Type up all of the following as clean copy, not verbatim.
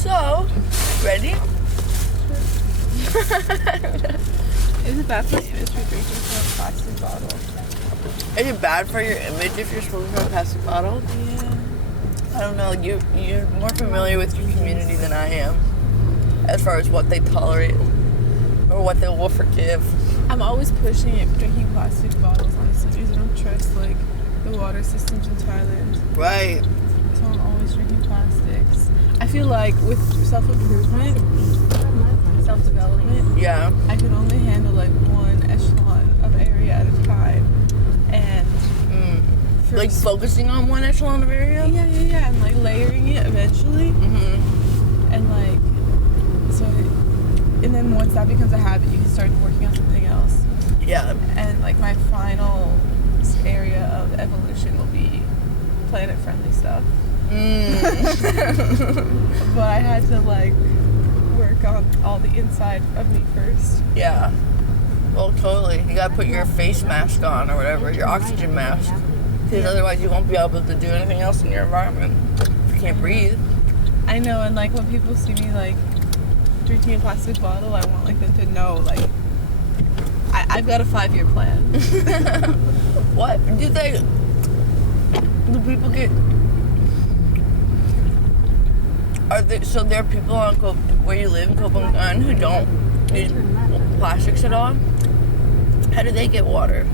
So, ready? Is it bad for your image for drinking from a plastic bottle? Is it bad for your image if you're smoking from a plastic bottle? Yeah. I don't know. You're more familiar with your community than I am, as far as what they tolerate or what they will forgive. I'm always pushing it, drinking plastic bottles, honestly, because I don't trust, like, the water systems in Thailand. Right. So I'm always drinking plastics. I feel like with self-improvement, self-development, Yeah. I can only handle, like, one echelon of area at a time. And Like focusing on one echelon of area? Yeah, and, like, layering it eventually. Mm-hmm. And, like, so, and then once that becomes a habit, you can start working on something else. Yeah. And, like, my final area of evolution will be planet-friendly stuff. But I had to, like, work on all the inside of me first. Yeah. Well, totally. You gotta put your face mask on or whatever, your oxygen mask. Because otherwise you won't be able to do anything else in your environment if you can't breathe. I know, and, like, when people see me, like, drinking a plastic bottle, I want, like, them to know, like, I've got a 5-year plan. What? Do people get... So there are people on where you live in Copenhagen who don't use plastics at all? How do they get water?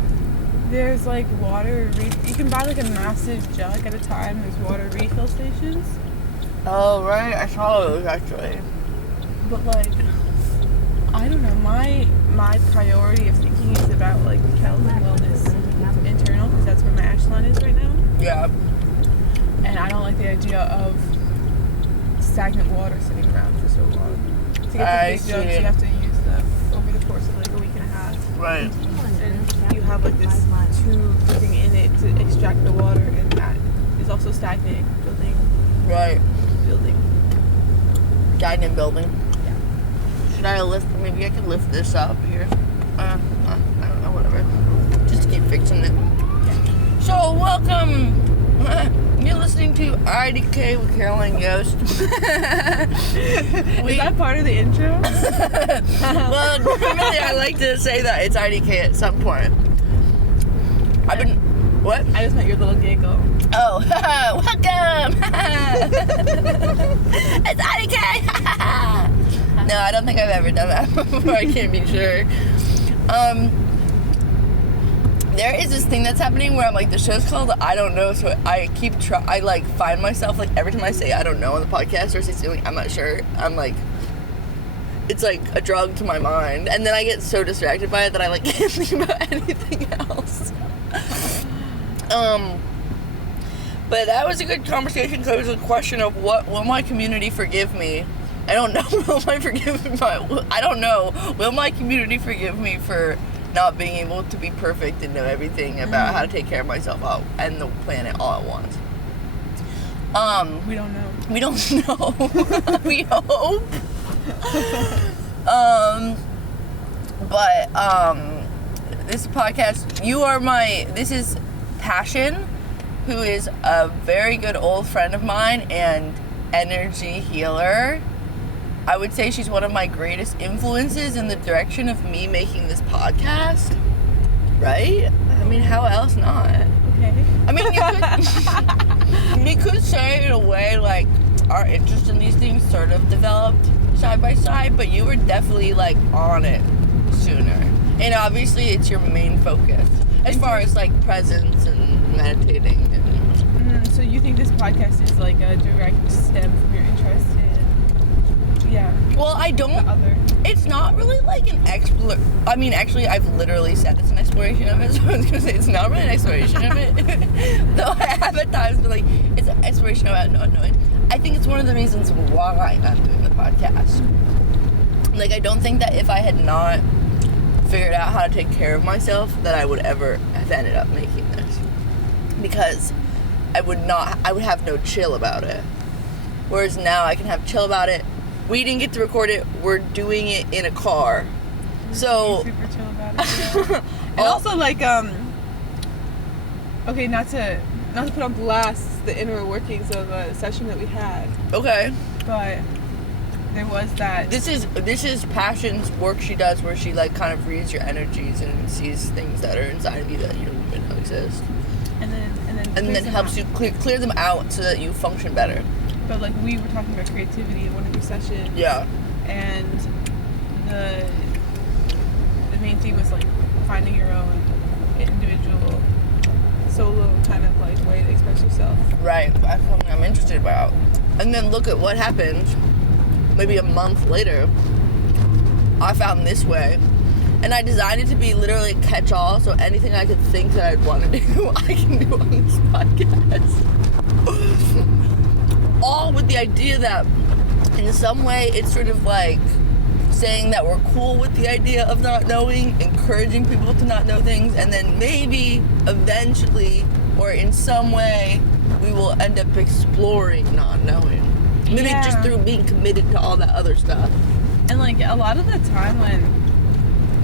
There's, like, water... You can buy, like, a massive jug at a time. There's water refill stations. Oh, right. I saw those, actually. But, like, I don't know. My priority of thinking is about, like, health and wellness internal, because that's where my echelon is right now. Yeah. And I don't like the idea of stagnant water sitting around for so long. To get the big jugs, you have to use them over the course of, like, a week and a half. Right. And you have, like, this tube thing in it to extract the water, and that is also stagnating, building. Stagnant building. Yeah. Should I lift? Maybe I could lift this up here. I don't know, whatever. Just keep fixing it. Yeah. So, welcome. You're listening to IDK with Caroline Yost. Is that part of the intro? Well, normally I like to say that it's IDK at some point. What? I just meant your little giggle. Oh, welcome! It's IDK! No, I don't think I've ever done that before. I can't be sure. There is this thing that's happening where I'm like, the show's called I Don't Know, so I like find myself, like, every time I say I don't know on the podcast or say something, I'm not sure, I'm like, it's like a drug to my mind, and then I get so distracted by it that I, like, can't think about anything else. But that was a good conversation because it was a question of what will my community forgive me? I don't know. I don't know. Will my community forgive me for not being able to be perfect and know everything about how to take care of myself and the planet all at once? We don't know. We don't know. We hope. But this podcast, this is Passion, who is a very good old friend of mine and energy healer. I would say she's one of my greatest influences in the direction of me making this podcast. Right? I mean, how else not? Okay. I mean, you could say in a way, like, our interest in these things sort of developed side by side, but you were definitely, like, on it sooner. And obviously it's your main focus as far as, like, presence and meditating. So you think this podcast is, like, a direct stem from your interest in... Yeah. Well, I don't... It's not really, like, an I mean, actually, I've literally said it's an exploration of it, so I was going to say it's not really an exploration of it. Though I have at times been like, it's an exploration about not knowing. I think it's one of the reasons why I'm doing the podcast. Like, I don't think that if I had not figured out how to take care of myself, that I would ever have ended up making this. Because I would have no chill about it. Whereas now I can have chill about it. We didn't get to record it. We're doing it in a car. So super chill about it. Yeah. And also, like, okay, not to put on blast the inner workings of a session that we had. Okay. But there was that. This is Passion's work she does, where she like kind of reads your energies and sees things that are inside of you that you don't even know exist. And then helps you clear them out so that you function better. But like we were talking about creativity in one of your sessions. Yeah. And the main thing was like finding your own individual solo kind of like way to express yourself. Right. That's something I'm interested about. And then look at what happened. Maybe a month later, I found this way. And I designed it to be literally a catch-all, so anything I could think that I'd want to do, I can do on this podcast. All with the idea that in some way it's sort of like saying that we're cool with the idea of not knowing, encouraging people to not know things, and then maybe eventually or in some way we will end up exploring not knowing. Maybe just through being committed to all that other stuff. And like a lot of the time when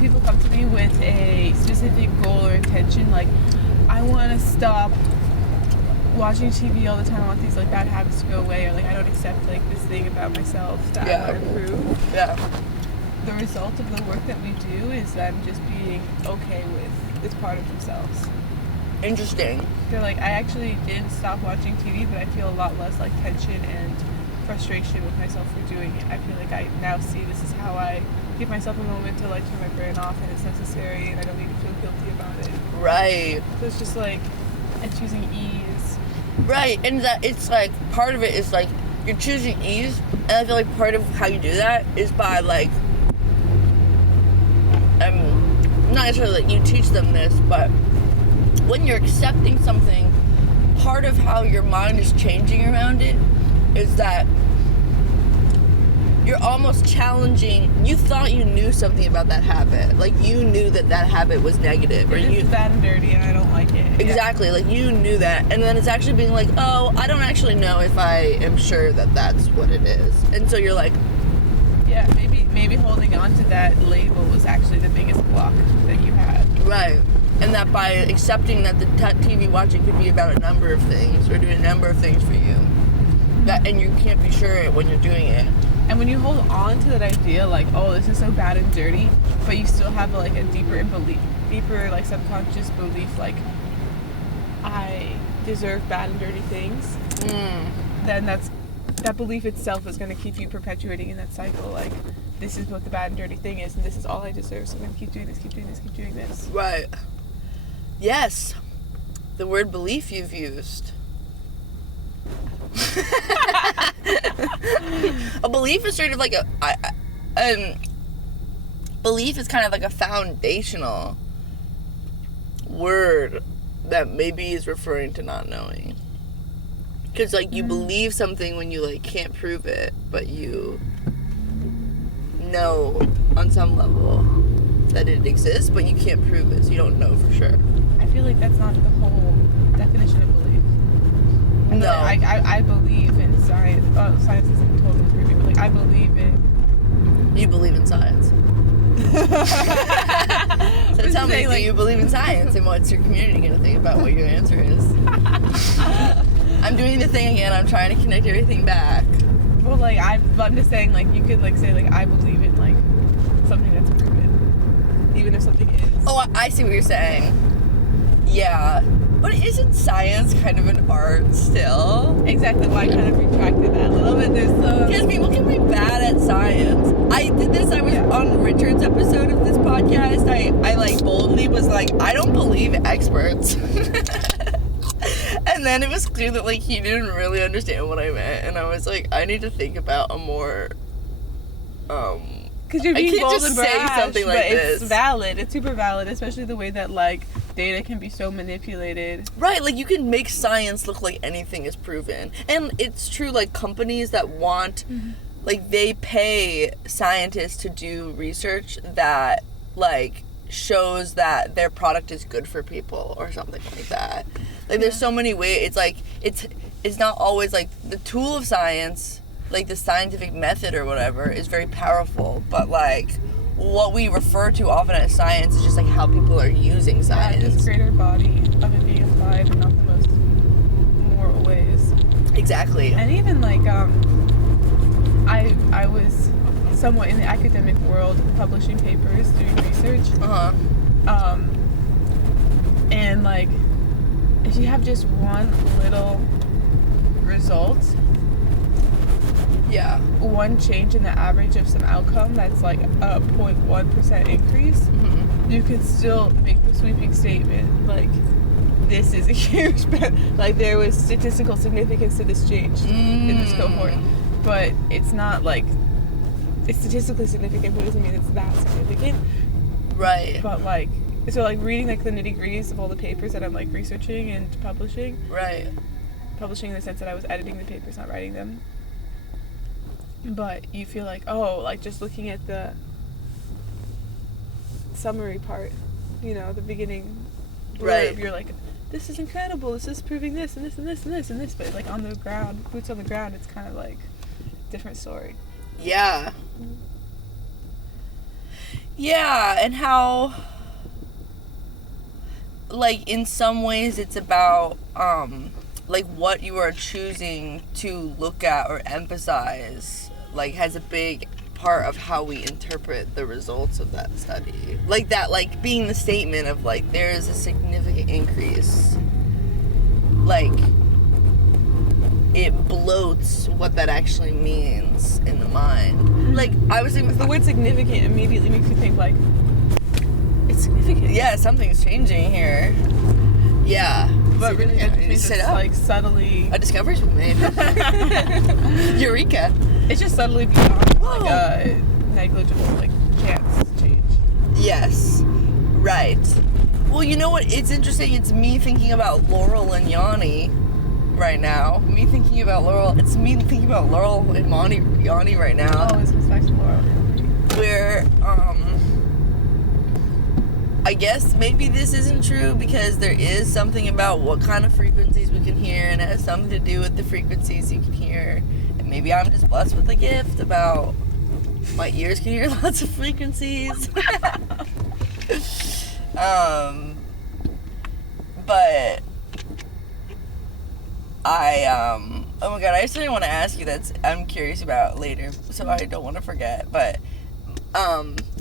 people come to me with a specific goal or intention, like I want to stop watching TV all the time, I want these like bad habits to go away, or like I don't accept like this thing about myself that I want to improve. Yeah. The result of the work that we do is them just being okay with this part of themselves. Interesting. They're like, I actually didn't stop watching TV, but I feel a lot less like tension and frustration with myself for doing it. I feel like I now see this is how I give myself a moment to like turn my brain off, and it's necessary, and I don't need to feel guilty about it. Right. So it's just like, and choosing ease. Right, and that it's like part of it is like you're choosing ease, and I feel like part of how you do that is by like not necessarily that you teach them this, but when you're accepting something, part of how your mind is changing around it is that you're almost challenging. You thought you knew something about that habit, like you knew that habit was negative, or it's bad and dirty, and I don't like it. Exactly, like you knew that, and then it's actually being like, oh, I don't actually know if I am sure that that's what it is, and so you're like, yeah, maybe holding on to that label was actually the biggest block that you had. Right, and that by accepting that the TV watching could be about a number of things, or doing a number of things for you, that, and you can't be sure when you're doing it. And when you hold on to that idea, like, oh, this is so bad and dirty, but you still have like a deeper like subconscious belief, like, I deserve bad and dirty things, then that belief itself is going to keep you perpetuating in that cycle. Like, this is what the bad and dirty thing is, and this is all I deserve, so I'm going to keep doing this, keep doing this, keep doing this. Right. Yes. The word belief you've used. A belief is sort of like belief is kind of like a foundational word that maybe is referring to not knowing, because like you believe something when you like can't prove it, but you know on some level that it exists, but you can't prove it, so you don't know for sure. I feel like that's not the whole definition of belief. No. I believe in science. Science isn't totally proving, but like I believe in. You believe in science. So tell me, do you believe in science, and what's your community going to think about what your answer is? I'm doing the thing again. I'm trying to connect everything back. Well, like I'm just saying, like you could like say like I believe in like something that's proven, even if something is. Oh, I see what you're saying. Yeah. But isn't science kind of an art still? Exactly why I kind of retracted that a little bit. Because people can be bad at science. I did this, I was on Richard's episode of this podcast. I like boldly was like, I don't believe experts. And then it was clear that like he didn't really understand what I meant. And I was like, I need to think about a more because you're being bold and brash, something like this. It's valid. It's super valid, especially the way that like data can be so manipulated. Right, like you can make science look like anything is proven. And it's true, like companies that want, like they pay scientists to do research that like shows that their product is good for people or something like that. Like there's so many ways, it's like, it's not always like the tool of science, like the scientific method or whatever is very powerful, but like what we refer to often as science is just like how people are using science. Yeah, just greater body of it being applied in not the most moral ways. Exactly. And even like I was somewhat in the academic world, publishing papers, doing research. And like, if you have just one little result, one change in the average of some outcome that's like a 0.1% increase, you could still make the sweeping statement like, this is a huge, like there was statistical significance to this change in this cohort, but it's not like, it's statistically significant, but it doesn't mean it's that significant. Right. But like, so like reading like the nitty-gritties of all the papers that I'm like researching and publishing. Right. Publishing in the sense that I was editing the papers, not writing them. But you feel like, oh, like just looking at the summary part, you know, the beginning blurb, right. You're like, this is incredible, this is proving this and this and this and this and this, but like on the ground, boots on the ground, it's kind of like different story. Yeah. Yeah, and how, like, in some ways it's about, like, what you are choosing to look at or emphasize, like, has a big part of how we interpret the results of that study. Like, that, like, being the statement of, like, there is a significant increase, like, it bloats what that actually means in the mind. Like, I was thinking, the word significant immediately makes you think, like, it's significant. Yeah, something's changing here. Yeah. But really, it means it's, like, subtly... A discovery's been made. Eureka. It's just subtly beyond, like, a negligible, like, chance change. Yes. Right. Well, you know what? It's interesting. It's me thinking about Laurel and Yanni right now. Me thinking about Laurel. It's me thinking about Laurel and Yanni right now. Oh, it's back to Laurel. Where, I guess maybe this isn't true because there is something about what kind of frequencies we can hear, and it has something to do with the frequencies you can hear. And maybe I'm just blessed with a gift about my ears can hear lots of frequencies. But oh my god, I actually want to ask you I'm curious about later, so I don't want to forget, but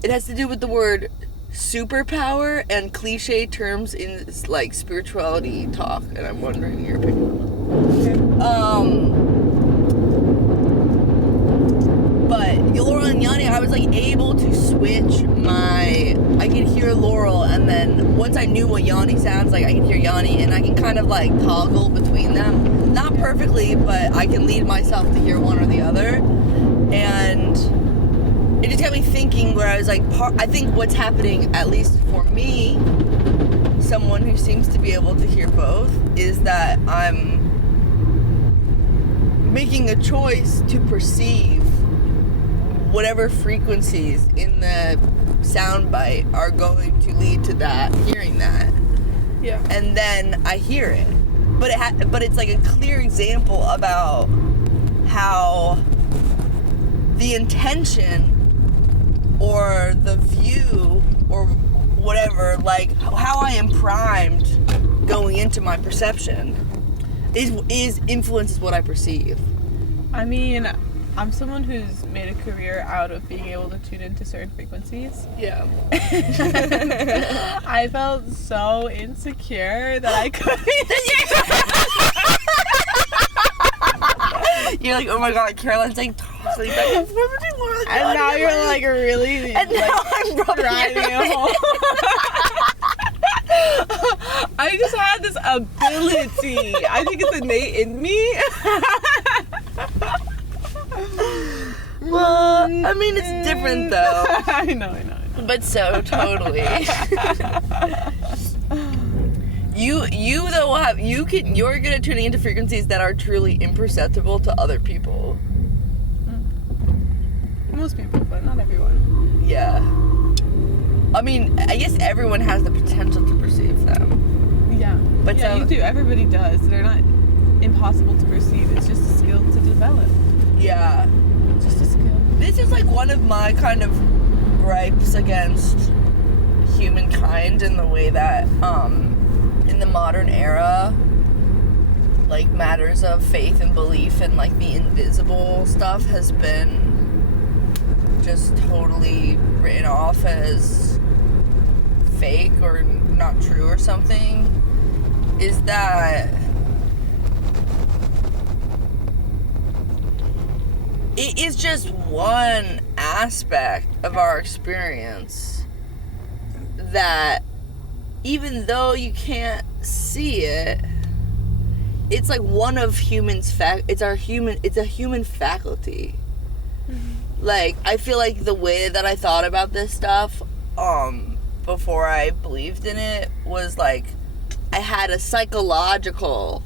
it has to do with the word superpower and cliche terms in, like, spirituality talk, and I'm wondering your opinion. But Laurel and Yanni, I was, like, able to switch I could hear Laurel, and then once I knew what Yanni sounds like, I could hear Yanni, and I can kind of, like, toggle between them. Not perfectly, but I can lead myself to hear one or the other. And it just got me thinking where I was like, I think what's happening, at least for me, someone who seems to be able to hear both, is that I'm making a choice to perceive whatever frequencies in the soundbite are going to lead to that, hearing that. Yeah. And then I hear it. But it's like a clear example about how the intention or the view or whatever, like how I am primed going into my perception is influences what I perceive. I mean, I'm someone who's made a career out of being able to tune into certain frequencies. Yeah. I felt so insecure that I couldn't. You're like, oh my god, Caroline's like tossing back and forth between Laurel and Yanni. And now you're like really, and like, now I'm driving it home. I just had this ability. I think it's innate in me. Well, I mean, it's different though. I know. But so totally. You though you're good at tuning into frequencies that are truly imperceptible to other people. Most people, but not everyone. Yeah. I mean, I guess everyone has the potential to perceive them. Yeah. But yeah, you do. Everybody does. They're not impossible to perceive. It's just a skill to develop. Yeah. Just a skill. This is like one of my kind of gripes against humankind in the way that, in the modern era, like, matters of faith and belief and, like, the invisible stuff has been just totally written off as fake or not true or something is that it is just one aspect of our experience that even though you can't see it, it's like one of humans' it's a human faculty. Mm-hmm. Like, I feel like the way that I thought about this stuff before I believed in it was like I had a psychological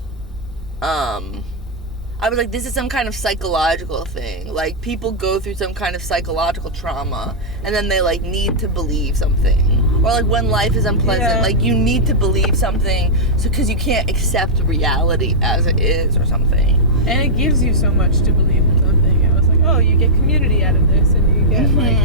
I was like, this is some kind of psychological thing. Like, people go through some kind of psychological trauma, and then they, like, need to believe something. Or, like, when life is unpleasant, like, you need to believe something because you can't accept reality as it is or something. And it gives you so much to believe in something. I was like, oh, you get community out of this, and you get, like,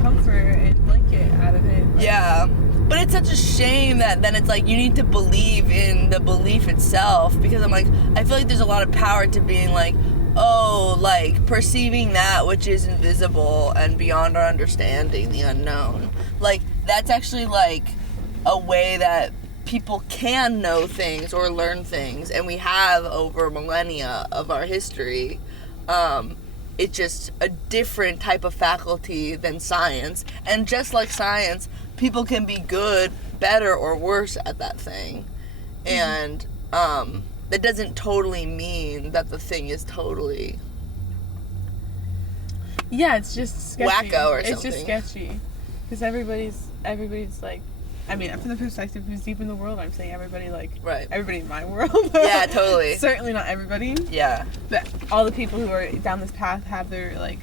comfort and blanket out of it. Like, yeah. But it's such a shame that then it's like you need to believe in the belief itself, because I'm like, I feel like there's a lot of power to being like, oh, like perceiving that which is invisible and beyond our understanding, the unknown. Like, that's actually like a way that people can know things or learn things, and we have over millennia of our history. It's just a different type of faculty than science, and just like science, people can be good, better, or worse at that thing. And that doesn't totally mean that the thing is totally it's just sketchy. Wacko or something. It's just sketchy. Because everybody's like, I mean, from the perspective who's deep in the world, I'm saying everybody, like, everybody in my world. Yeah, totally. Certainly not everybody. Yeah. But all the people who are down this path have their, like,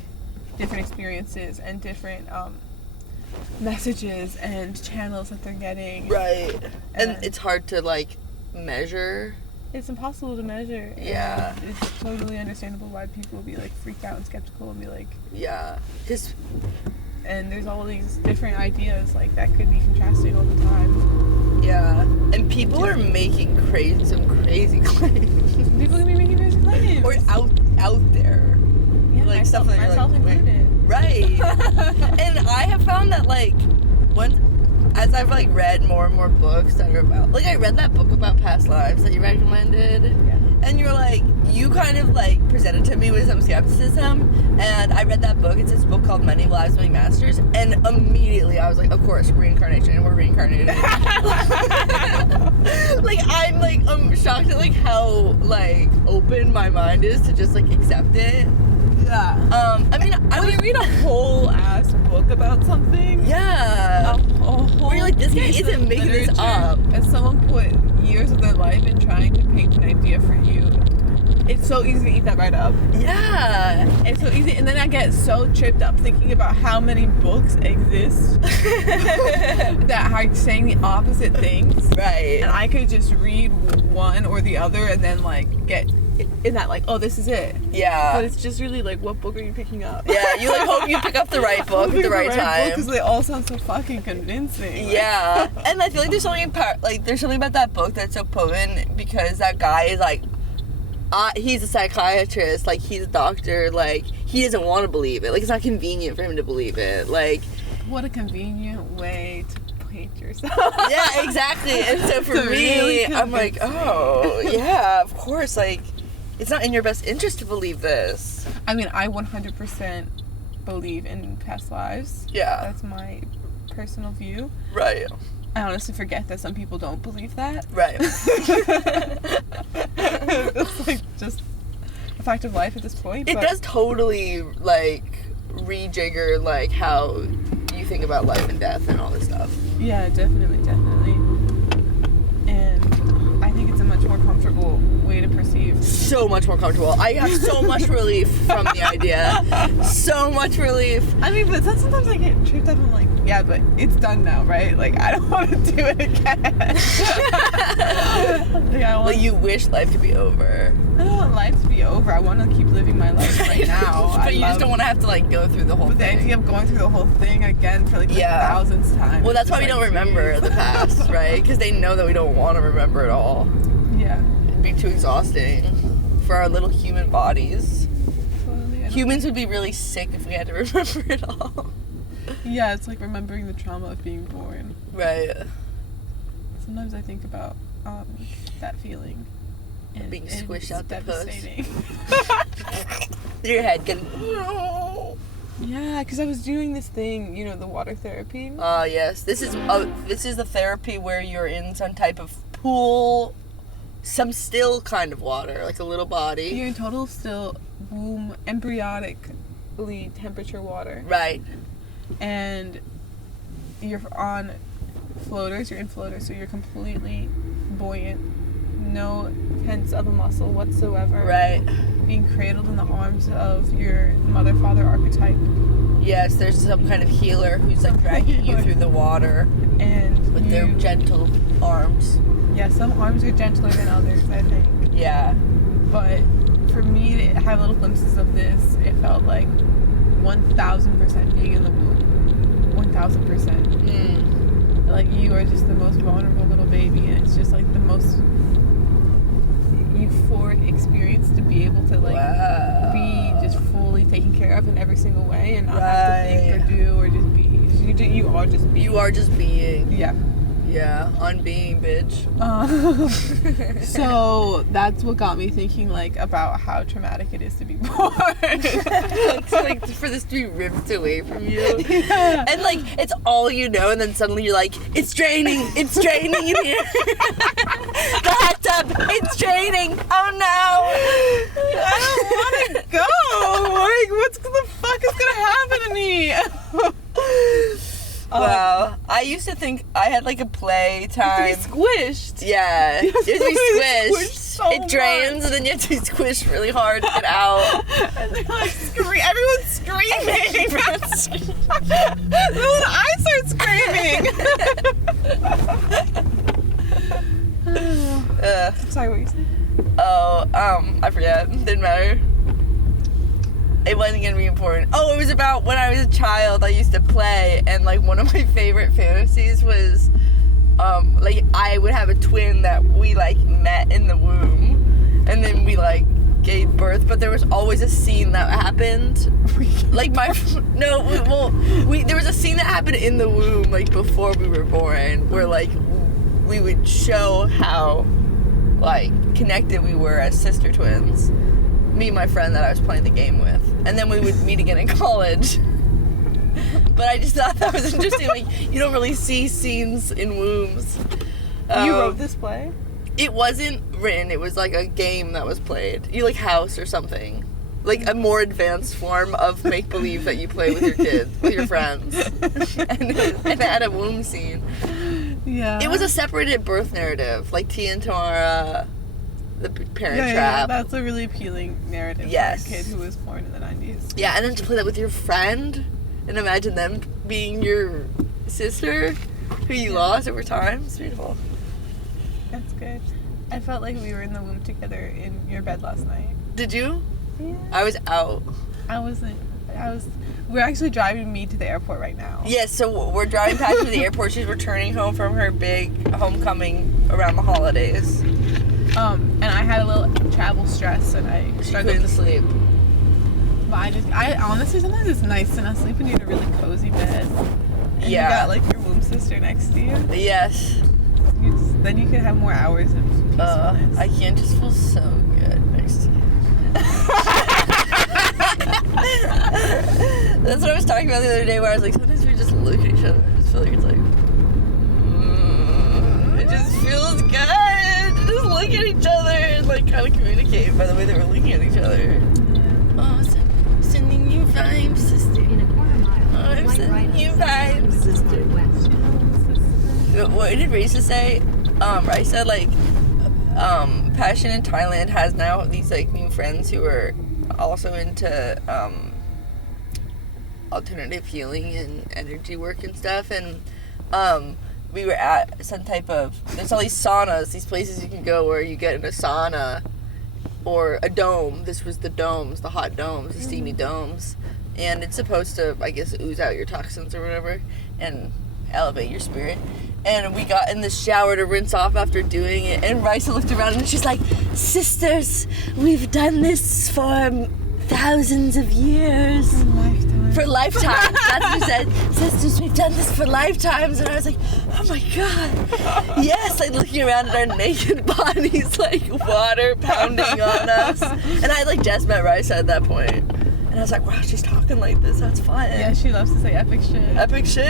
different experiences and different, messages and channels that they're getting. Right. And it's hard to, like, measure. It's impossible to measure. Yeah. And it's totally understandable why people will be, like, freaked out and skeptical and be like... Yeah. And there's all these different ideas, like, that could be contrasting all the time. Yeah. And people are making some crazy claims. People can be making crazy claims. Or out there. Yeah, like, myself included. Right. And I have found that, like, as I've, like, read more and more books that are about... Like, I read that book about past lives that you recommended. Yeah. And you're like... You kind of, like, presented to me with some skepticism, and I read that book. It's this book called Many Lives, Many Masters, and immediately I was like, of course, reincarnation, and we're reincarnated. Like, I'm shocked at, like, how, like, open my mind is to just, like, accept it. Yeah. I mean, when you read a whole ass book about something. Yeah. A whole where you're like, this guy isn't making this up. And someone put years of their life in trying to paint an idea for you. It's so easy to eat that right up. Yeah. It's so easy. And then I get so tripped up thinking about how many books exist that are saying the opposite things. Right. And I could just read one or the other and then, like, get in that, like, oh, this is it. Yeah. But it's just really, like, what book are you picking up? Yeah, you, like, hope you pick up the right book at the right time. Because they all sound so fucking convincing. Yeah. And I feel like there's something about that book that's so potent, because that guy is, like, he's a psychiatrist, like, he's a doctor, like, he doesn't want to believe it. Like, it's not convenient for him to believe it. Like, what a convenient way to paint yourself. Yeah, exactly. And so for me, really I'm like, oh, yeah, of course, like, it's not in your best interest to believe this. I mean, I 100% believe in past lives. Yeah. That's my personal view. Right. I honestly forget that some people don't believe that. Right. It's like just a fact of life at this point. It does totally, like, rejigger, like, how you think about life and death and all this stuff. Yeah, definitely. And I think it's a much more comfortable way to perceive. So much more comfortable. I have so much relief from the idea. So much relief. I mean, but sometimes I get tripped up. I'm like, yeah, but it's done now, right? Like, I don't want to do it again. Like, you wish life could be over. I don't want life to be over. I want to keep living my life right now. But you just don't want to have to, like, go through the whole thing. The idea of going through the whole thing again for, like, the thousandth time. Well, that's why we don't remember the past, right? Because they know that we don't want to remember it all. Yeah. It'd be too exhausting for our little human bodies. Totally. Humans would be really sick if we had to remember it all. Yeah, it's like remembering the trauma of being born. Right. Sometimes I think about that feeling. And Being squished out the puss. devastating. Your head getting... Yeah, because I was doing this thing, you know, the water therapy. Yes. This is the therapy where you're in some type of pool, some still kind of water, like a little body. You're in total still womb, embryonically temperature water. Right. And you're on floaters, you're in floaters, so you're completely buoyant, no tense of a muscle whatsoever. Right. Being cradled in the arms of your mother-father archetype. Yes, there's some kind of healer who's like dragging you through the water And with their gentle arms. Yeah, some arms are gentler than others, I think. Yeah. But for me to have little glimpses of this, it felt like 1,000% being in the womb. 1,000%. Like, you are just the most vulnerable little baby, and it's just like the most euphoric experience to be able to like be just fully taken care of in every single way and not have to think or do or just be. You are just being. You are just being. Yeah. Yeah, on being, bitch. So that's what got me thinking, like, about how traumatic it is to be born. like for this to be ripped away from you. Yeah. And, like, it's all you know, and then suddenly you're like, it's draining in here. The hot tub, it's draining. Oh, no. I don't want to go. Like, what the fuck is going to happen to me? Wow. I used to think I had like a play time. You have to be squished. Yeah. You have to be squished. So it drains much. and then you have to be squished really hard to get out. And they're like, everyone's screaming. Then I start screaming. Sorry, what you saying? Oh, I forget. Didn't matter. It wasn't gonna be important. Oh, it was about when I was a child, I used to play, and like one of my favorite fantasies was, like I would have a twin that we like met in the womb, and then we like gave birth. But there was always a scene that happened, like there was a scene that happened in the womb, like before we were born, where like we would show how like connected we were as sister twins. Me and my friend that I was playing the game with. And then we would meet again in college. But I just thought that was interesting. Like, you don't really see scenes in wombs. You wrote this play? It wasn't written. It was like a game that was played. You like House or something. Like a more advanced form of make-believe that you play with your kids, with your friends. and it had a womb scene. Yeah. It was a separated birth narrative. Like Tia and Tamara... The Parent Trap. Yeah, that's a really appealing narrative for a kid who was born in the 90s. Yeah, and then to play that with your friend and imagine them being your sister who you lost over time. It's beautiful. That's good. I felt like we were in the womb together in your bed last night. Did you? Yeah. I was out. We're actually driving me to the airport right now. Yes, so we're driving past to the airport. She's returning home from her big homecoming around the holidays. And I had a little travel stress, and I struggled to sleep. But I honestly, sometimes it's nice to not sleep when you're in a really cozy bed. And you got like your womb sister next to you. Yes. Then you can have more hours of peacefulness. I can't just feel so good next to you. That's what I was talking about the other day, where I was like, sometimes we just look at each other and I just feel like it's like, it just feels good. Just look at each other and like kind of communicate by the way that we're looking at each other. Yeah. Oh, sending you vibes, sister. In a quarter mile, I'm sending you vibes, sister. West. What did Raisa say? Raisa said like, Passion in Thailand has now these like new friends who are also into alternative healing and energy work and stuff, and we were at some type of, there's all these saunas, these places you can go where you get in a sauna or a dome. This was the domes, the hot domes, the steamy domes, and it's supposed to, I guess, ooze out your toxins or whatever and elevate your spirit. And we got in the shower to rinse off after doing it, and Raisa looked around and she's like, sisters, we've done this for thousands of years. For lifetimes. That's what she said. Sisters, we've done this for lifetimes. And I was like, oh my God. Yes, like looking around at our naked bodies, like water pounding on us. And I like just met Raisa at that point. And I was like, wow, she's talking like this. That's fun. Yeah, she loves to say epic shit. Epic shit.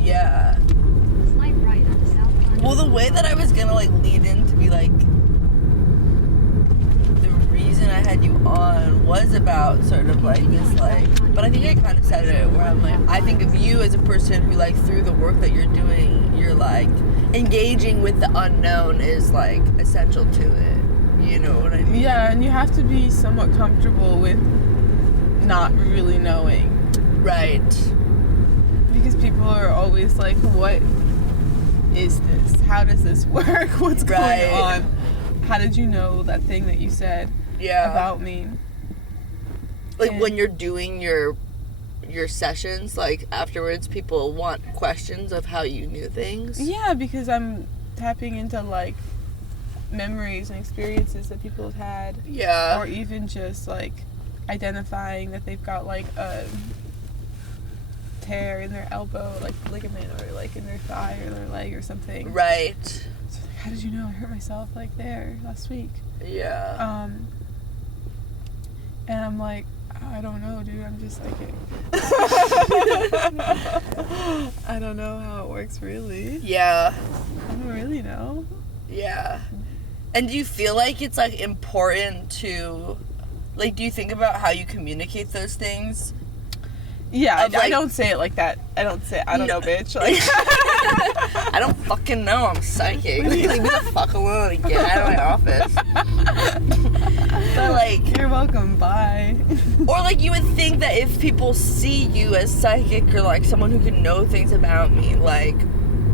Yeah. Slight right on the south. Well, the way that I was gonna like lead in to be like, the reason I had you on was about sort of like this like, but I think I kind of said it where I'm like, I think of you as a person who like through the work that you're doing, you're like engaging with the unknown is like essential to it. You know what I mean? Yeah, and you have to be somewhat comfortable with not really knowing. Right. Because people are always like, what is this? How does this work? What's going on? How did you know that thing that you said about me? Like when you're doing your sessions, like afterwards people want questions of how you knew things. Yeah, because I'm tapping into like memories and experiences that people have had. Yeah. Or even just like identifying that they've got like a tear in their elbow, like ligament, or like in their thigh or their leg or something. Right. So like, how did you know I hurt myself like there last week? Yeah. And I'm like, I don't know, dude. I'm just psychic. I don't know how it works really. Yeah. I don't really know. Yeah. And do you feel like it's like important to, like, do you think about how you communicate those things? Yeah, Like, I don't say it like that. I don't know, bitch. Like, I don't fucking know. I'm psychic. Leave me the fuck alone and get out of my office. But like, you're welcome. Bye. or like you would think that if people see you as psychic or like someone who can know things about me, like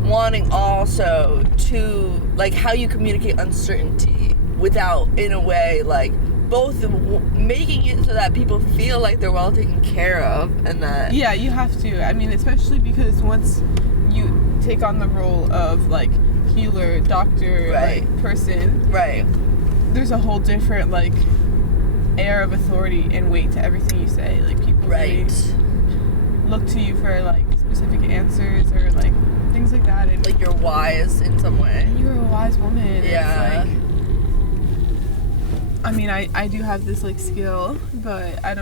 wanting also to like how you communicate uncertainty without, in a way, like both making it so that people feel like they're well taken care of, and that yeah, you have to. I mean, especially because once you take on the role of like healer, doctor, like person, right, there's a whole different like air of authority and weight to everything you say. Like people really look to you for like specific answers or like things like that, and like you're wise in some way. You're a wise woman. Yeah. It's like, I mean, I do have this like skill, but I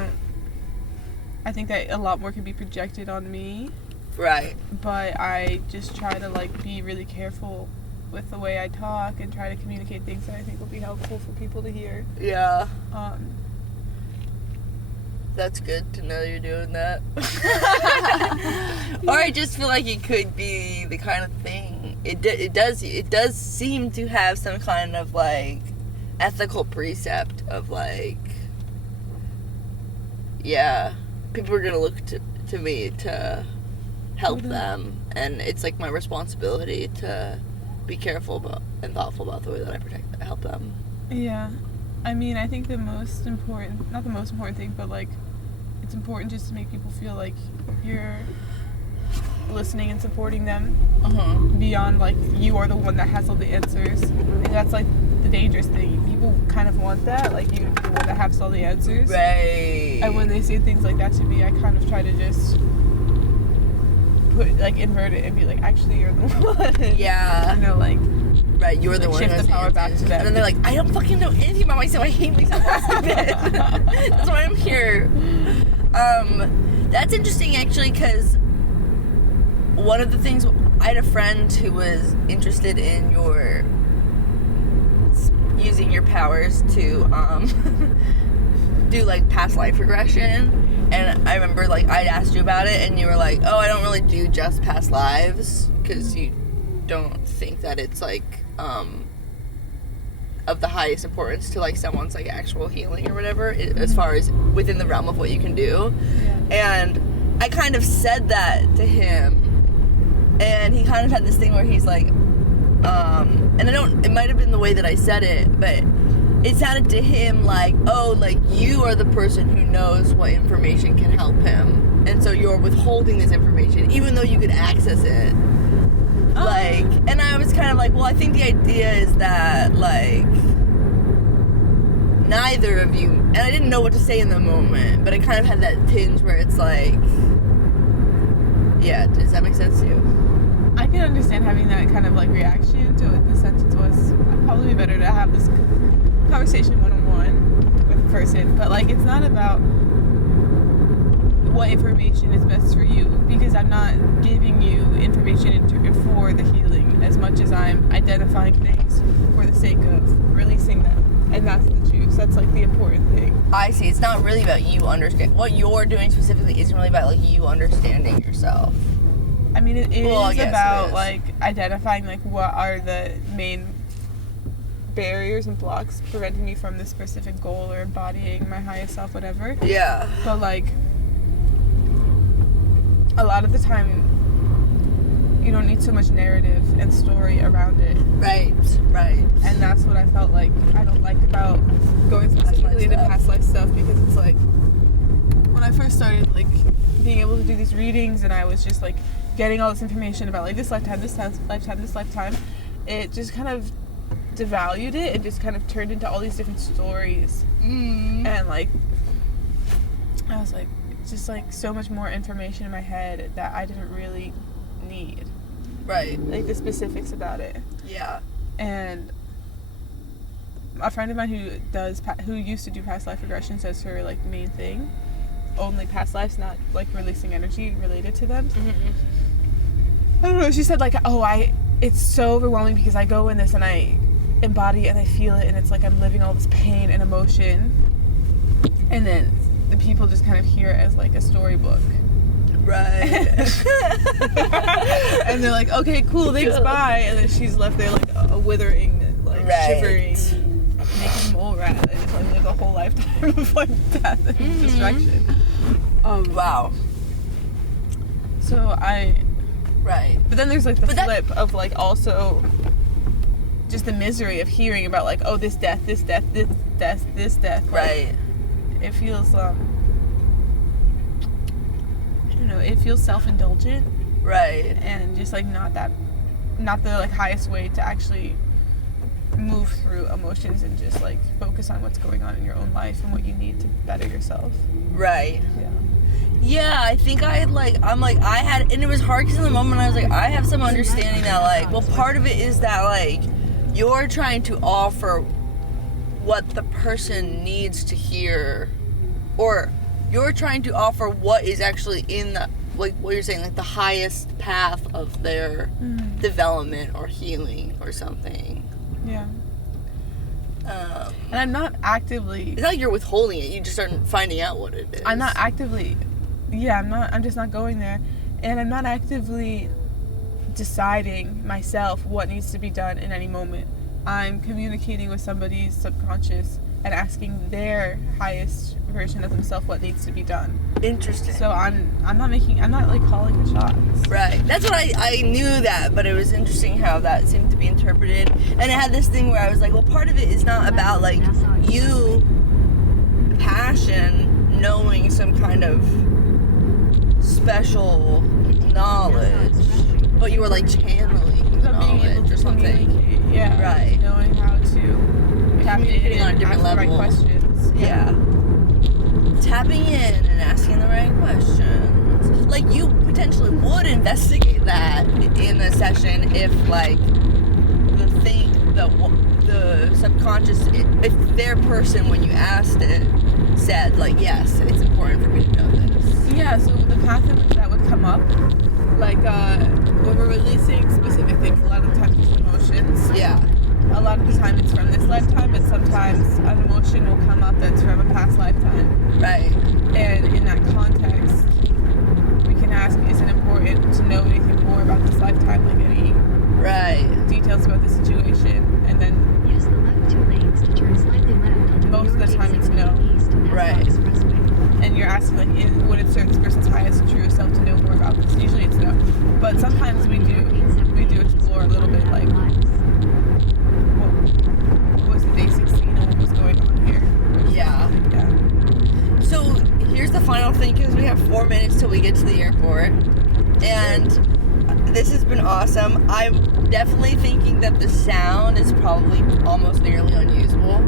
think that a lot more can be projected on me. Right. But I just try to like be really careful with the way I talk and try to communicate things that I think will be helpful for people to hear. Yeah. That's good to know you're doing that. Or I just feel like it could be the kind of thing. It does seem to have some kind of like ethical precept of like, yeah, people are gonna look to me to help them, and it's like my responsibility to be careful about and thoughtful about the way that I help them. Yeah, I mean, I think the most important, not the most important thing, but like it's important just to make people feel like you're listening and supporting them beyond like you are the one that has all the answers. And that's like the dangerous thing. People kind of want that, like you, the one that has all the answers. Right. And when they say things like that to me, I kind of try to just invert it and be like, actually, you're the one. Yeah. You know, like. Right, you're the one who shift has the power back to them. And then they're like, I don't fucking know anything about myself. I hate myself. That's why I'm here. That's interesting, actually, because one of the things, I had a friend who was interested in using your powers to do like past life regression, and I remember like I'd asked you about it, and you were like, oh, I don't really do just past lives because you don't think that it's like of the highest importance to like someone's like actual healing or whatever, as far as within the realm of what you can do. And I kind of said that to him, and he kind of had this thing where he's like, and it might have been the way that I said it, but it sounded to him like, oh, like you are the person who knows what information can help him, and so you're withholding this information even though you could access it Like, and I was kind of like, well, I think the idea is that, like, neither of you, and I didn't know what to say in the moment, but it kind of had that tinge where it's like, yeah, does that make sense to you? I can understand having that kind of like reaction to what the sentence was. It'd probably be better to have this conversation one-on-one with the person, but like, it's not about what information is best for you, because I'm not giving you information for the healing as much as I'm identifying things for the sake of releasing them, and that's the juice. That's like the important thing. I see. It's not really about you understand what you're doing specifically. Isn't really about like you understanding yourself. I mean, it is Yes, about it is. like identifying like what are the main barriers and blocks preventing me from this specific goal or embodying my highest self, whatever. Yeah. But like, a lot of the time, you don't need so much narrative and story around it. Right. And that's what I felt like I don't like about going specifically into past life stuff, because it's like, when I first started like being able to do these readings, and I was just like getting all this information about like this lifetime, this lifetime, it just kind of devalued it and just kind of turned into all these different stories. And like, I was like, just like so much more information in my head that I didn't really need. Right. Like the specifics about it. Yeah. And a friend of mine who used to do past life regressions as her like main thing, only past lives, not like releasing energy related to them. I don't know, she said like, it's so overwhelming because I go in this and I embody it and I feel it, and it's like I'm living all this pain and emotion, and then the people just kind of hear it as like a storybook. Right. And they're like, okay, cool, thanks, bye. And then she's left there like a withering, like shivering, naked mole rat that just like lived a whole lifetime of like death and destruction. Wow. So Right. but then there's like the flip of like also just the misery of hearing about like, oh, this death. Like, Right. it feels I don't know, it feels self-indulgent. Right. And just like not the like highest way to actually move through emotions and just like focus on what's going on in your own life and what you need to better yourself. Right. Yeah. I think I had, and it was hard because in the moment I was like, I have some understanding that like, well, part of it is that like, you're trying to offer what the person needs to hear, or you're trying to offer what is actually in the, like what you're saying, like the highest path of their development or healing or something. Yeah. And I'm not actively... It's not like you're withholding it, you just aren't finding out what it is. I'm not actively... Yeah, I'm just not going there. And I'm not actively deciding myself what needs to be done in any moment. I'm communicating with somebody's subconscious and asking their highest version of themselves what needs to be done. Interesting. So I'm not like calling the shots. Right. That's what I knew that, but it was interesting how that seemed to be interpreted. And it had this thing where I was like, well, part of it is not about like you, passion, knowing some kind of special knowledge, but you were like channeling the knowledge or something. Yeah. Right. Knowing how to tap in on a and different ask the level. right questions. Yeah. Tapping in and asking the right questions. Like, you potentially would investigate that in a session if, like, the subconscious, if their person, when you asked it, said, like, yes, it's important for me to know this. Yeah, so the path in which that would come up, like, when we're releasing specific things, a lot of the time it's emotions. Yeah. A lot of the time it's from this lifetime, but sometimes an emotion will come up that's from a past lifetime. Right. And in that context, we can ask, is it important to know anything more about this lifetime, like any details about the situation? And then Use the left 2 lanes to turn slightly left onto most of the time it's no. East Right. Expressway. and you're asking like, would it serve this person's highest and truest self to know more about this? Usually it's no. But sometimes we do explore a little bit, like, what was the basic scene of what was going on here? Yeah. Yeah. So here's the final thing, because we have 4 minutes till we get to the airport, and this has been awesome. awesome. I'm definitely thinking that the sound is probably almost nearly unusable.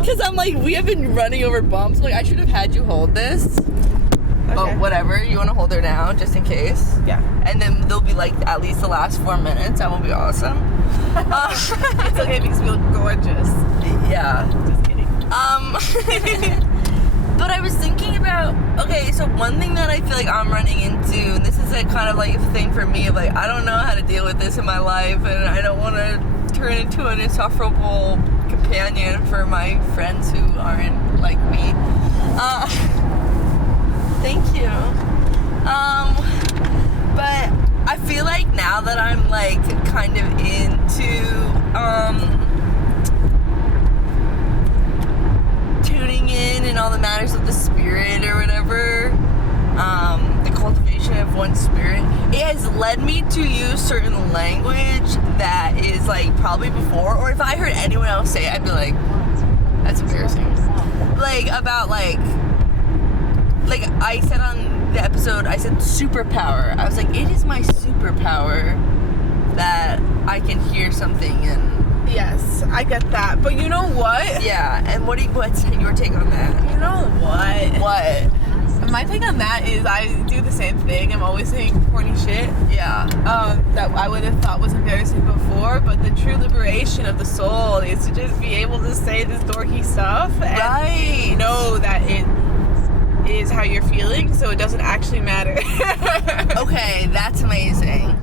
Because I'm like, we have been running over bumps. Like, I should have had you hold this. Oh, whatever. You want to hold her now, just in case? Yeah. And then they'll be like at least the last 4 minutes. That will be awesome. It's okay because we look gorgeous. Yeah. Just kidding. But I was thinking about, okay, so one thing that I feel like I'm running into, and this is a kind of like a thing for me of like, I don't know how to deal with this in my life, and I don't want to turn into an insufferable companion for my friends who aren't like me. Thank you. But I feel like now that I'm like kind of into tuning in and all the matters of the spirit or whatever, the cultivation of one's spirit, it has led me to use certain language that is like probably before, or if I heard anyone else say it, I'd be like, that's embarrassing. Like about like I said on the episode, I said superpower. I was like, it is my superpower that I can hear something and Yes, I get that. But you know what? yeah. And what's your take on that? You know what? What? My take on that is I do the same thing. I'm always saying corny shit. Yeah. That I would have thought was embarrassing before, but the true liberation of the soul is to just be able to say this dorky stuff and Right. know that it is how you're feeling, so it doesn't actually matter. Okay, that's amazing.